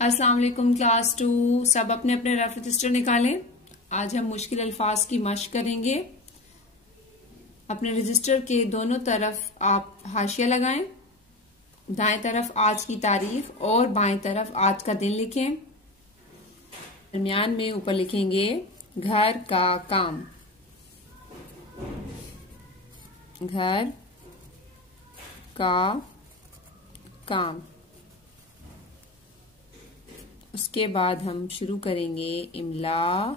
अस्सलाम वालेकुम क्लास 2। सब अपने अपने रफ रजिस्टर निकालें। आज हम मुश्किल अल्फाज की मश्क करेंगे। अपने रजिस्टर के दोनों तरफ आप हाशिया लगाएं। दाएं तरफ आज की तारीख और बाएं तरफ आज का दिन लिखें। दरमियान में ऊपर लिखेंगे घर का काम। घर का काम। उसके बाद हम शुरू करेंगे इमला।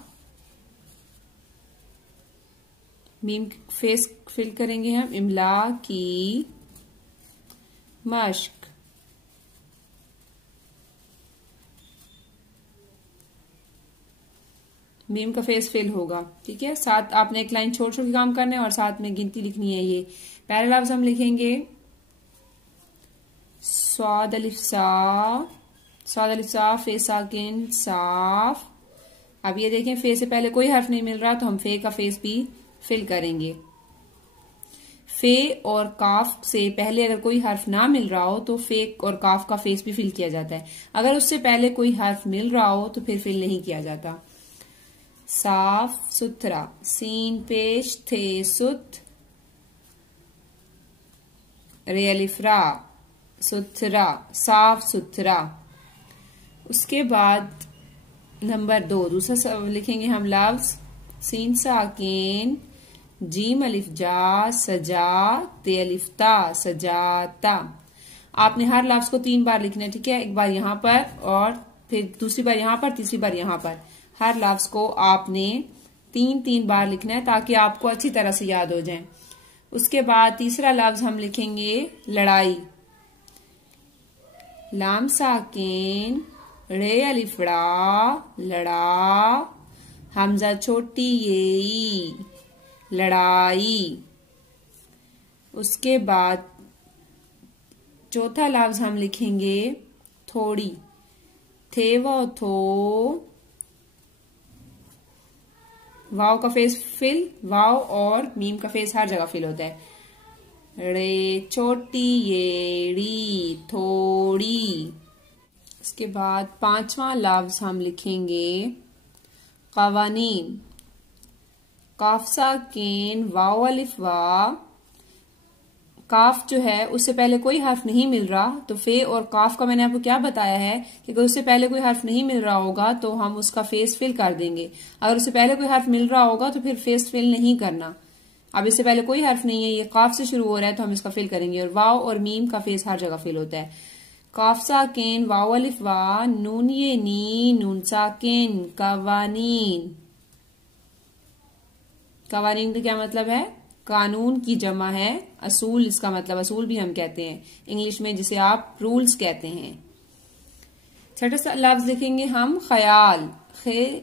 मीम फेस फिल करेंगे हम। इमला की मश्क। मीम का फेस फिल होगा, ठीक है। साथ आपने एक लाइन छोड़ छोड़ के काम करना है और साथ में गिनती लिखनी है। ये पहला लफ्ज हम लिखेंगे स्वाद अलिफ सा। स्वाद अलिफ सा, फे साकिन साफ। अब ये देखें फे से पहले कोई हर्फ नहीं मिल रहा तो हम फे का फेस भी फिल करेंगे। फे और काफ से पहले अगर कोई हर्फ ना मिल रहा हो तो फे और काफ का फेस भी फिल किया जाता है। अगर उससे पहले कोई हर्फ मिल रहा हो तो फिर फिल नहीं किया जाता। साफ सुथरा, सीन पेश थे सुत रे अलिफ रा, सुथरा, साफ सुथरा। उसके बाद नंबर 2 दूसरा लिखेंगे हम लफ्ज सीन साकिन जीम अलिफ जा सजा ते अलिफ ता सजाता। आपने हर लफ्ज को 3 बार लिखना है, ठीक है। एक बार यहाँ पर और फिर दूसरी बार यहाँ पर, तीसरी बार यहाँ पर। हर लफ्ज को आपने 3-3 बार लिखना है ताकि आपको अच्छी तरह से याद हो जाए। उसके बाद तीसरा लफ्ज हम लिखेंगे लड़ाई। लाम साकिन रे अलिफड़ा लड़ा, हमजा छोटी ये लड़ाई। उसके बाद चौथा लफ्ज हम लिखेंगे थोड़ी। थे वो थो, वाव का फेस फिल, वाव और मीम का फेस हर जगह फिल होता है। रे छोटी येड़ी थोड़ी। इसके बाद 5वां लफ्ज हम लिखेंगे कवानीन। काफ साकिन वाव अलिफ वा। काफ जो है उससे पहले कोई हर्फ नहीं मिल रहा तो फे और काफ का मैंने आपको क्या बताया है कि अगर उससे पहले कोई हर्फ नहीं मिल रहा होगा तो हम उसका फेस फिल कर देंगे। अगर उससे पहले कोई हर्फ मिल रहा होगा तो फिर फेस फिल नहीं करना। अब इससे पहले कोई हर्फ नहीं है, ये काफ से शुरू हो रहा है तो हम इसका फिल करेंगे। और वाव और मीम का फेस हर जगह फिल होता है। काफ साकिन वाव अलिफ वा नून ये नी नून साकिन कवानीन। कवानीन का क्या मतलब है? कानून की जमा है। असूल इसका मतलब, असूल भी हम कहते हैं इंग्लिश में, जिसे आप रूल्स कहते हैं। छठा लफ्ज लिखेंगे हम ख्याल। खे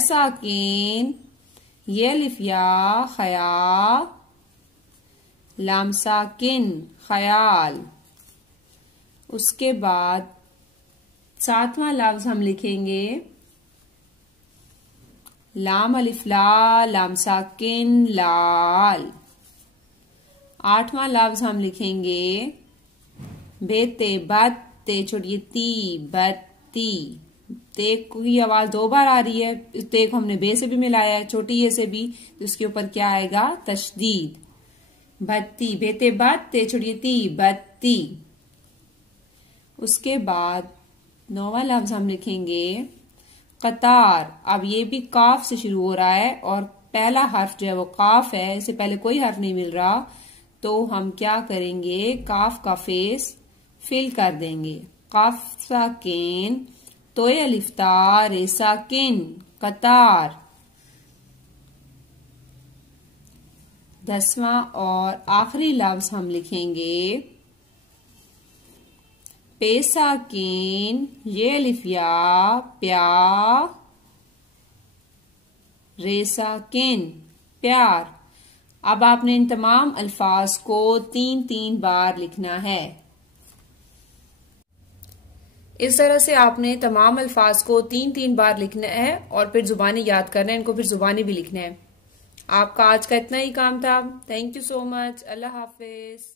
साकिन ये अलिफ या खया, लाम साकिन ख्याल। उसके बाद 7वां लफ्ज हम लिखेंगे लाम अलिफ ला लाम साकिन लाल। 8वां लफ्ज हम लिखेंगे बेते बत्ते छोटी ती बत्ती। ते की आवाज 2 बार आ रही है, ते को हमने बे से भी मिलाया है, छोटी ये से भी, तो उसके ऊपर क्या आएगा? तशदीद। बत्ती, बेते बत्ते छोटी ती बत्ती। उसके बाद 9वां लफ्ज हम लिखेंगे कतार। अब ये भी काफ से शुरू हो रहा है और पहला हर्फ जो है वो काफ है, इससे पहले कोई हर्फ नहीं मिल रहा तो हम क्या करेंगे? काफ का फेस फिल कर देंगे। काफ साकिन तोय अलिफ्ता रे साकिन कतार। 10वां और आखिरी लफ्ज हम लिखेंगे पे साकिन ये अलिफिया प्या रे साकिन प्यार। अब आपने इन तमाम अल्फाज को 3-3 बार लिखना है। इस तरह से आपने तमाम अल्फाज को 3-3 बार लिखना है और फिर जुबानी याद करना है, इनको फिर जुबानी भी लिखना है। आपका आज का इतना ही काम था। Thank you so much. Allah Hafiz.